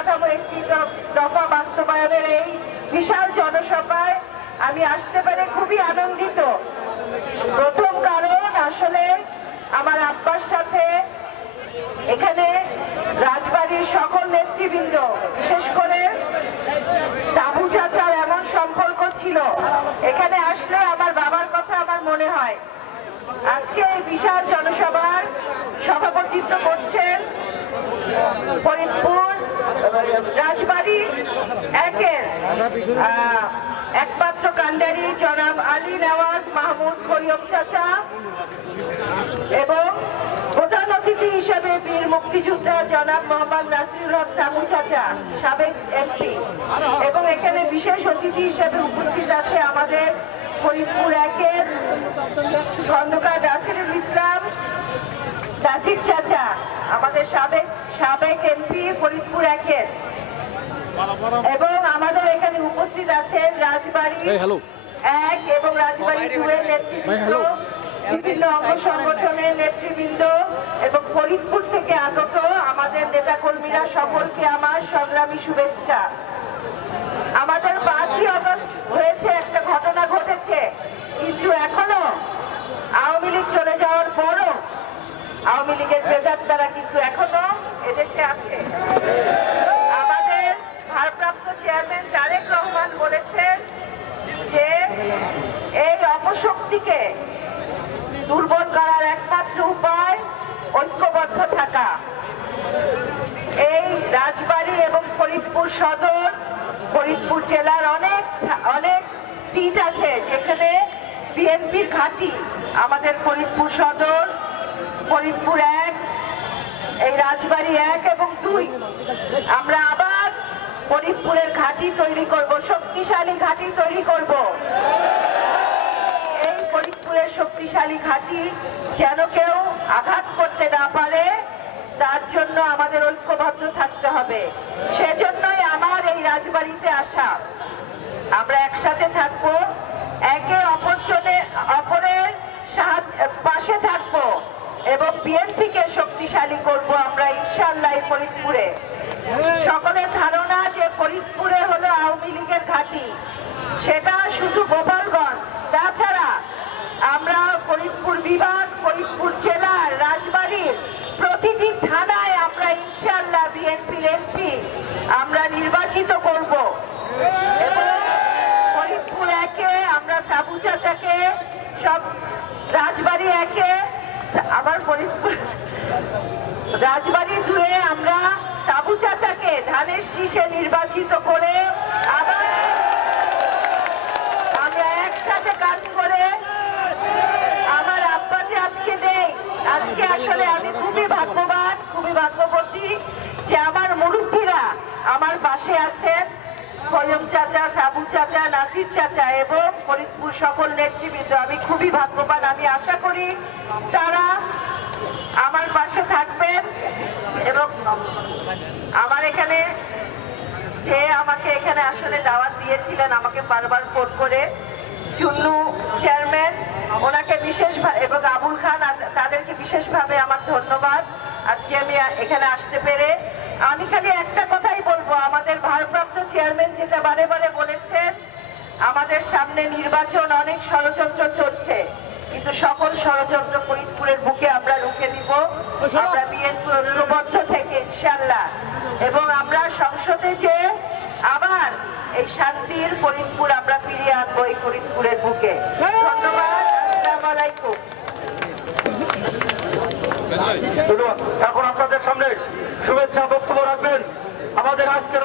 একটি দ- দফা বাস্তবায়নের এই বিশাল জনসভায় আমি আসতে পেরে খুবই আনন্দিত। প্রথম কারণ আসলে আমার আব্বার সাথে এখানে রাজবাড়ির সকল নেতৃবৃন্দ, বিশেষ করে সাবু চাচার এমন সম্পর্ক ছিল। এখানে আসলে আমার বাবার কথা আমার মনে হয়। আজকে এই বিশাল জনসভার সভাপতিত্ব করছেন ফরিদপুর রাজবাড়ি, একের একমাত্র কান্ডারি জনাব আলী নওয়াজ মাহমুদ খরিয়ম চাচা এবং প্রধান অতিথি হিসেবে বীর মুক্তিযোদ্ধা জনাব মোহাম্মদ নাসিরুল হক সামু চাচা, সাবেক এমপি। এবং এখানে বিশেষ অতিথি হিসেবে উপস্থিত আছে আমাদের ফরিদপুর একের, খন্দকার নাসিরুল ইসলাম, নাসির চাচা। আমাদের সাবেক সাবেক এমপি ফরিদপুর একের। এবং আমাদের এখানে উপস্থিত আছেন রাজবাড়ি এক এবং রাজবাড়ি দুয়ের নেতৃবৃন্দ বিভিন্ন অঙ্গ সংগঠনের নেতৃবৃন্দ এবং ফরিদপুর থেকে আগত আমাদের নেতাকর্মীরা সকলকে আমার সংগ্রামী শুভেচ্ছা। আমাদের পাঁচই আগস্ট হয়েছে একটা ঘটনা ঘটেছে কিন্তু এখনও আওয়ামী লীগ চলে যাওয়ার পরও আওয়ামী লীগের প্রেজার তারা কিন্তু এখনও এদেশে আছে। আমাদের ভারপ্রাপ্ত চেয়ারম্যান তারেক রহমান বলেছেন যে এই অপশক্তিকে দুর্বল করার একমাত্র উপায় ঐক্যবদ্ধ থাকা। এই রাজবাড়ী এবং ফরিদপুর সদর, ফরিদপুর জেলার অনেক অনেক সিট আছে যেখানে বিএনপির ঘাঁটি, আমাদের ফরিদপুর সদর, ফরিদপুর এই রাজবাড়ী এক এবং দুই। আমরা আবার ফরিদপুরের ঘাঁটি তৈরি করব, শক্তিশালী ঘাঁটি তৈরি করব। এই ফরিদপুরের শক্তিশালী ঘাঁটি যেন কেউ আঘাত করতে না পারে, তার জন্য আমাদের ঐক্যবদ্ধ থাকতে হবে। সেজন্যই আমার এই রাজবাড়িতে আসা। আমরা একসাথে থাকব, একে অপরজনে অপরের পাশে থাকব এবং বিএনপিকে শক্তিশালী করব আমরা ইনশাল্লাহ ফরিদপুরে। সকলের ধারণা যে ফরিদপুরে হলো আওয়ামী লীগের ঘাঁটি, সেটা শুধু গোপালগঞ্জ। তাছাড়া আমরা ফরিদপুর বিভাগ, ফরিদপুর জেলার রাজবাড়ির প্রতিটি থানায় আমরা ইনশাল্লাহ বিএনপির এমপি আমরা নির্বাচিত করব। এবং ফরিদপুর একে, আমরা সাবু চাচাকে সব রাজবাড়ি একে আমার রাজবাড়ি ধুয়ে আমরা সাবু চাচাকে ধানের শীষে নির্বাচিত করে আমরা একসাথে কাজ করে আমার আব্বা যে আজকে নেই। আজকে আসলে আমি খুবই ভাগ্যবান, খুবই ভাগ্যবতী যে আমার মুরব্বীরা আমার পাশে আছেন কয়ম চাচা চাচা, নাসির চাচা এবং ফরিদপুর সকল নেতৃবৃন্দ। আমি খুবই ভাগ্যবান, আমি আশা করি তারা আমার পাশে থাকবেন এবং আমার এখানে যে আমাকে এখানে আসলে দাওয়াত দিয়েছিলেন, আমাকে বারবার ফোন করে চুন্নু চেয়ারম্যান, ওনাকে বিশেষ এবং আবুল খান তাদেরকে বিশেষভাবে আমার ধন্যবাদ। আজকে আমি এখানে আসতে পেরে আমি খালি একটা চেয়ারম্যান যেটা বারে বারে বলেছেন আমাদের সামনে নির্বাচন অনেক ষড়যন্ত্র চলছে কিন্তু সকল ষড়যন্ত্র ফরিদপুরের বুকে আমরা রুখে দিব। আমরা বিএনপি ঐক্যবদ্ধ থেকে ইনশাল্লাহ এবং আমরা সংসদে যে আবার এই শান্তির ফরিদপুর আমরা ফিরিয়ে আনব এই ফরিদপুরের বুকে। ধন্যবাদ আসসালামু আলাইকুম। এখন আপনাদের সামনে শুভেচ্ছা বক্তব্য রাখবেন। আমাদের আজকের